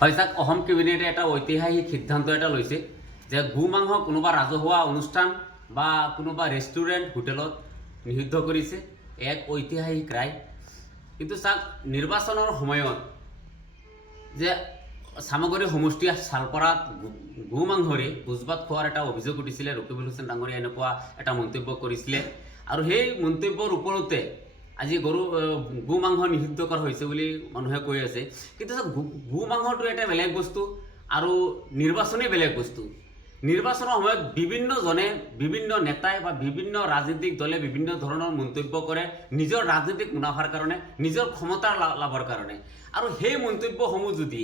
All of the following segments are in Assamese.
হয় চাওক, অসম কেবিনেটে এটা ঐতিহাসিক সিদ্ধান্ত এটা লৈছে যে গো মাংস কোনোবা ৰাজহুৱা অনুষ্ঠান বা কোনোবা ৰেষ্টুৰেণ্ট হোটেলত নিষিদ্ধ কৰিছে। এক ঐতিহাসিক ৰায়। কিন্তু চাওক, নিৰ্বাচনৰ সময়ত যে সামগ্ৰী সমষ্টি শালপৰাত গো মাংসৰে ভোজ-ভাত খোৱাৰ এটা অভিযোগ উঠিছিলে। ৰকিবুল হুছেইন ডাঙৰীয়া এনেকুৱা এটা মন্তব্য কৰিছিলে আৰু সেই মন্তব্যৰ ওপৰতে আজি গো মাংস নিষিদ্ধ কৰা হৈছে বুলি মানুহে কৈ আছে। কিন্তু গো মাংসটো এটা বেলেগ বস্তু আৰু নিৰ্বাচনেই বেলেগ বস্তু। নিৰ্বাচনৰ সময়ত বিভিন্নজনে, বিভিন্ন নেতাই বা বিভিন্ন ৰাজনৈতিক দলে বিভিন্ন ধৰণৰ মন্তব্য কৰে নিজৰ ৰাজনৈতিক মুনাফাৰ কাৰণে, নিজৰ ক্ষমতাৰ লাভৰ কাৰণে। আৰু সেই মন্তব্যসমূহ যদি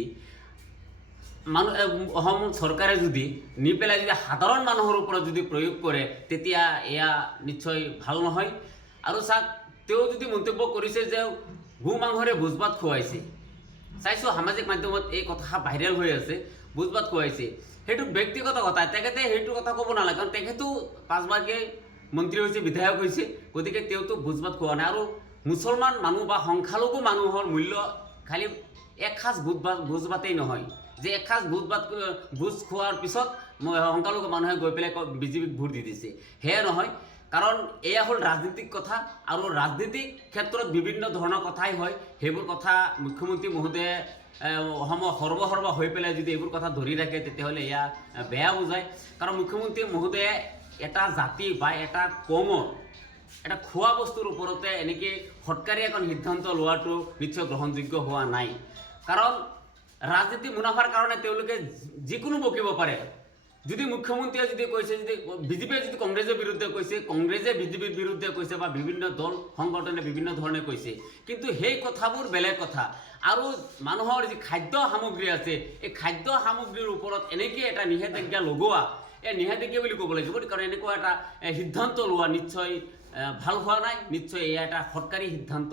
অসম চৰকাৰে যদি নি পেলাই যদি সাধাৰণ মানুহৰ ওপৰত যদি প্ৰয়োগ কৰে, তেতিয়া এয়া নিশ্চয় ভাল নহয়। আৰু চাওক, তেওঁ যদি মন্তব্য কৰিছে যে গো মাংসৰে ভোজ-ভাত খুৱাইছে, চাইছোঁ সামাজিক মাধ্যমত এই কথা ভাইৰেল হৈ আছে, ভোজ-ভাত খুৱাইছে, সেইটো ব্যক্তিগত কথা। তেখেতে সেইটো কথা ক'ব নালাগে, কাৰণ তেখেতো 5বাৰকৈ মন্ত্ৰী হৈছে, বিধায়ক হৈছে, গতিকে তেওঁতো ভোজ-ভাত খোৱা নাই। আৰু মুছলমান মানুহ বা সংখ্যালঘু মানুহৰ মূল্য খালি এসাঁজ ভোজ-ভাতেই নহয় যে এসাঁজ ভোজ খোৱাৰ পিছত সংখ্যালঘু মানুহে গৈ পেলাই বিজেপিক ভোট দি দিছে, সেয়া নহয়। কাৰণ এয়া হ'ল ৰাজনীতিক কথা, আৰু ৰাজনীতিক ক্ষেত্ৰত বিভিন্ন ধৰণৰ কথাই হয়। সেইবোৰ কথা মুখ্যমন্ত্ৰী মহোদয়ে অসমৰ সৰ্বসৰ্বা হৈ পেলাই যদি এইবোৰ কথা ধৰি ৰাখে, তেতিয়াহ'লে এয়া বেয়া বুজায়। কাৰণ মুখ্যমন্ত্ৰী মহোদয়ে এটা জাতি বা এটা কমৰ এটা খোৱা বস্তুৰ ওপৰতে এনেকৈ হঠকাৰী এখন সিদ্ধান্ত লোৱাটো নিশ্চয় গ্ৰহণযোগ্য হোৱা নাই। কাৰণ ৰাজনীতি মুনাফাৰ কাৰণে তেওঁলোকে যিকোনো বকিব পাৰে। যদি মুখ্যমন্ত্ৰীয়ে যদি কৈছে, যদি বিজেপিয়ে যদি কংগ্ৰেছৰ বিৰুদ্ধে কৈছে, কংগ্ৰেছে বিজেপিৰ বিৰুদ্ধে কৈছে, বা বিভিন্ন দল সংগঠনে বিভিন্ন ধৰণে কৈছে, কিন্তু সেই কথাবোৰ বেলেগ কথা। আৰু মানুহৰ যি খাদ্য সামগ্ৰী আছে, এই খাদ্য সামগ্ৰীৰ ওপৰত এনেকৈ এটা নিষেধাজ্ঞা লগোৱা, এই নিষেধাজ্ঞা বুলি ক'ব লাগিব, কাৰণ এনেকুৱা এটা সিদ্ধান্ত লোৱা নিশ্চয় ভাল হোৱা নাই। নিশ্চয় এয়া এটা হঠকাৰী সিদ্ধান্ত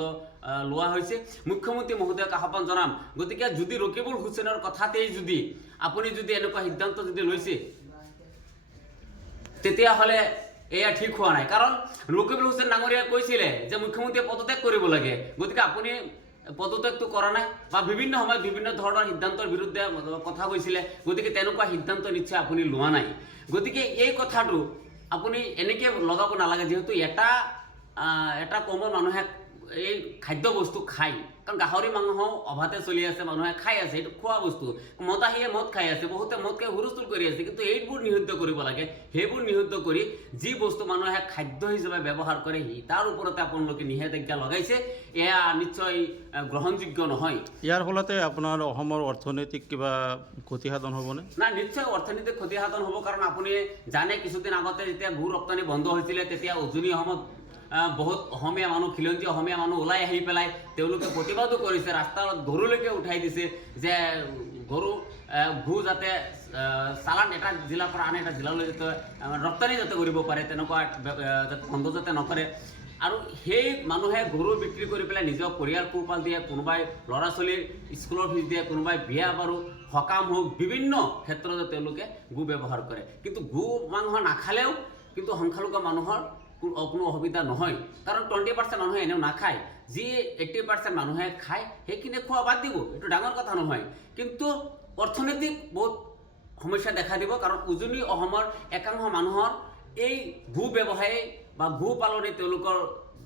লোৱা হৈছে। মুখ্যমন্ত্ৰী মহোদয়ক আহ্বান জনাম, গতিকে যদি ৰকিবুল হুছেইনৰ কথাতেই যদি আপুনি যদি এনেকুৱা সিদ্ধান্ত যদি লৈছে, তেতিয়াহ'লে এয়া ঠিক হোৱা নাই। কাৰণ ৰকিবুল হুছেইন ডাঙৰীয়াই কৈছিলে যে মুখ্যমন্ত্ৰীয়ে পদত্যাগ কৰিব লাগে, গতিকে আপুনি পদত্যাগটো কৰা নাই, বা বিভিন্ন সময়ত বিভিন্ন ধৰণৰ সিদ্ধান্তৰ বিৰুদ্ধে কথা কৈছিলে, গতিকে তেনেকুৱা সিদ্ধান্ত নিশ্চয় আপুনি লোৱা নাই। গতিকে এই কথাটো আপুনি এনেকৈ লগাব নালাগে, যিহেতু এটা কমৰ মানুহে এই খাদ্য বস্তু খায়। কাৰণ গাহৰি মাংস অভাতে চলি আছে, মানুহে খাই আছে, এইটো খোৱা বস্তু। মদাহীয়ে মদ খাই আছে, বহুতে মদ খাই হুলস্থুল কৰি আছে, কিন্তু এইবোৰ নিষিদ্ধ কৰিব লাগে। সেইবোৰ নিষিদ্ধ কৰি যি বস্তু মানুহে খাদ্য হিচাপে ব্যৱহাৰ কৰে, তাৰ ওপৰতে আপোনালোকে নিষেধাজ্ঞা লগাইছে, এয়া নিশ্চয় গ্ৰহণযোগ্য নহয়। ইয়াৰ ফলতে আপোনাৰ অসমৰ অৰ্থনৈতিক কিবা ক্ষতিসাধন হ'বনে? না, নিশ্চয় অৰ্থনৈতিক ক্ষতিসাধন হ'ব। কাৰণ আপুনি জানে, কিছুদিন আগতে যেতিয়া গো ৰপ্তানি বন্ধ হৈছিলে, তেতিয়া উজনি অসমত বহুত অসমীয়া মানুহ, খিলঞ্জীয়া অসমীয়া মানুহ ওলাই আহি পেলাই তেওঁলোকে প্ৰতিবাদো কৰিছে, ৰাস্তাত গৰুলৈকে উঠাই দিছে যে গো যাতে চালান এটা জিলাৰ পৰা আন এটা জিলালৈ যাতে ৰপ্তানি যাতে কৰিব পাৰে, তেনেকুৱা বন্ধ যাতে নকৰে। আৰু সেই মানুহে গৰু বিক্ৰী কৰি পেলাই নিজৰ পৰিয়াল পোহপাল দিয়ে, কোনোবাই ল'ৰা ছোৱালীৰ স্কুলৰ ফিজ দিয়ে, কোনোবাই বিয়া বাৰু সকাম হওক, বিভিন্ন ক্ষেত্ৰতে তেওঁলোকে গো ব্যৱহাৰ কৰে। কিন্তু গো মাংস নাখালেও কিন্তু সংখ্যালঘু মানুহৰ কোনো অসুবিধা নহয়, কাৰণ 20% মানুহে এনেও নাখায়। যি 80% মানুহে খায়, সেইখিনি খোৱা বাদ দিব, এইটো ডাঙৰ কথা নহয়। কিন্তু অৰ্থনৈতিক বহুত সমস্যা দেখা দিব, কাৰণ উজনি অসমৰ একাংশ মানুহৰ এই গো ব্যৱসায় বা গো পালনে তেওঁলোকৰ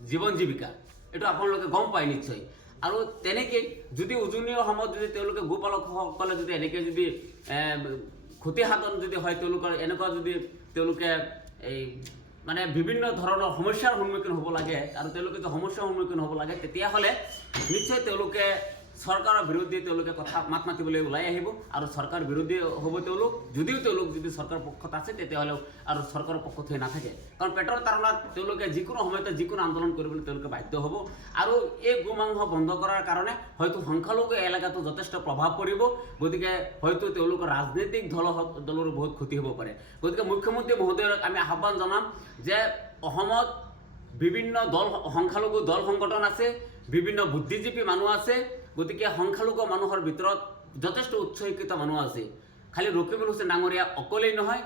জীৱন জীৱিকা, এইটো আপোনালোকে গম পায় নিশ্চয়। আৰু তেনেকৈ যদি উজনি অসমত যদি তেওঁলোকে গোপালকসকলে যদি এনেকৈ যদি ক্ষতিসাধন যদি হয়, তেওঁলোকৰ এনেকুৱা যদি তেওঁলোকে এই মানে বিভিন্ন ধৰণৰ সমস্যাৰ সন্মুখীন হ'ব লাগে, আৰু তেওঁলোকে যদি সমস্যাৰ সন্মুখীন হ'ব লাগে, তেতিয়াহ'লে নিশ্চয় তেওঁলোকে চৰকাৰৰ বিৰুদ্ধে তেওঁলোকে কথা মাত মাতিবলৈ ওলাই আহিব, আৰু চৰকাৰ বিৰোধী হ'ব তেওঁলোক। যদিও তেওঁলোক যদি চৰকাৰৰ পক্ষত আছে, তেতিয়াহ'লেও আৰু চৰকাৰৰ পক্ষত হৈ নাথাকে, কাৰণ পেটৰ তাৰণাত তেওঁলোকে যিকোনো সময়তে যিকোনো আন্দোলন কৰিবলৈ তেওঁলোকে বাধ্য হ'ব। আৰু এই গো মাংস বন্ধ কৰাৰ কাৰণে হয়তো সংখ্যালঘু এলেকাটো যথেষ্ট প্ৰভাৱ পৰিব, গতিকে হয়তো তেওঁলোকৰ ৰাজনৈতিক দলৰো বহুত ক্ষতি হ'ব পাৰে। গতিকে মুখ্যমন্ত্ৰী মহোদয়ক আমি আহ্বান জনাম যে অসমত বিভিন্ন সংখ্যালঘু দল সংগঠন আছে, বিভিন্ন বুদ্ধিজীৱী মানুহ আছে, গতিকে সংখ্যালঘু মানুহৰ ভিতৰত যথেষ্ট উচ্চ শিক্ষিত মানুহ আছে। খালি ৰকিবুল হুছেইন ডাঙৰীয়া অকলেই নহয়,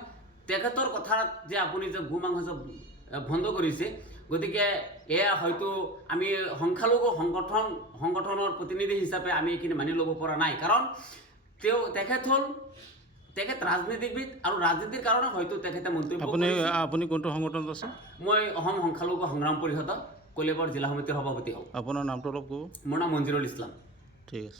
তেখেতৰ কথাত যে আপুনি যে গো মাংস বন্ধ কৰিছে, গতিকে এয়া হয়তো আমি সংখ্যালঘু সংগঠনৰ প্ৰতিনিধি হিচাপে আমি এইখিনি মানি ল'ব পৰা নাই। কাৰণ তেখেত হ'ল ৰাজনীতিবিদ আৰু ৰাজনীতিৰ কাৰণে হয়তো তেখেতে মন্তব্য আপুনি কৰিছে। আপুনি কোনটো সংগঠনত আছে? মই অসম সংখ্যালঘু সংগ্ৰাম পৰিষদৰ কলিয়াবৰ জিলা সমিতিৰ সভাপতি হওঁ। আপোনাৰ নামটো অলপ ক'ব। মোৰ নাম মঞ্জিৰুল ইছলাম। ঠিক আছে।